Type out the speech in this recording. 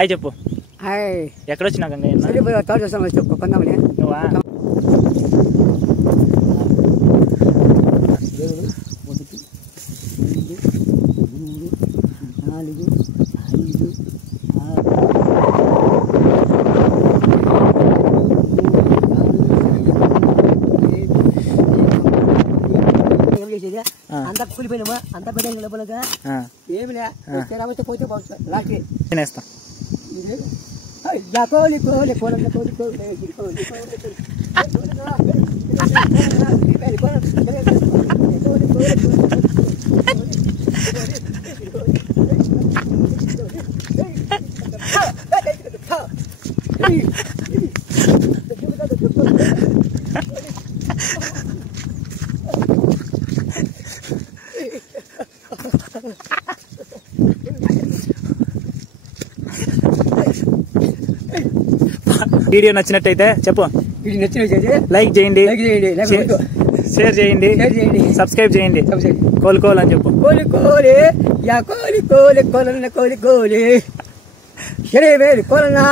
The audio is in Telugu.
హాయ్ చెప్పు. హాయ్. ఎక్కడొచ్చినా గంగయ్య? థర్డ్ చెప్పు కొందామని. నువ్వా? అంతా కూలిపోయినామా, అంతా పెట్టిన లోపలగా ఏమి లేకపోతే పోతే లాస్ట్ తినేస్తా. కోలి కోలి కోలంట కోలి కోలి కోలి వీడియో నచ్చినట్టయితే చెప్పు. వీడియో నచ్చినట్టయితే లైక్ చేయండి, షేర్ చేయండి, సబ్స్క్రైబ్ చేయండి. కోలి కోలి అని చెప్పు. కోలి కోలి యా కోలి కోలి కోలన్న కోలి కోలి కోలన్నా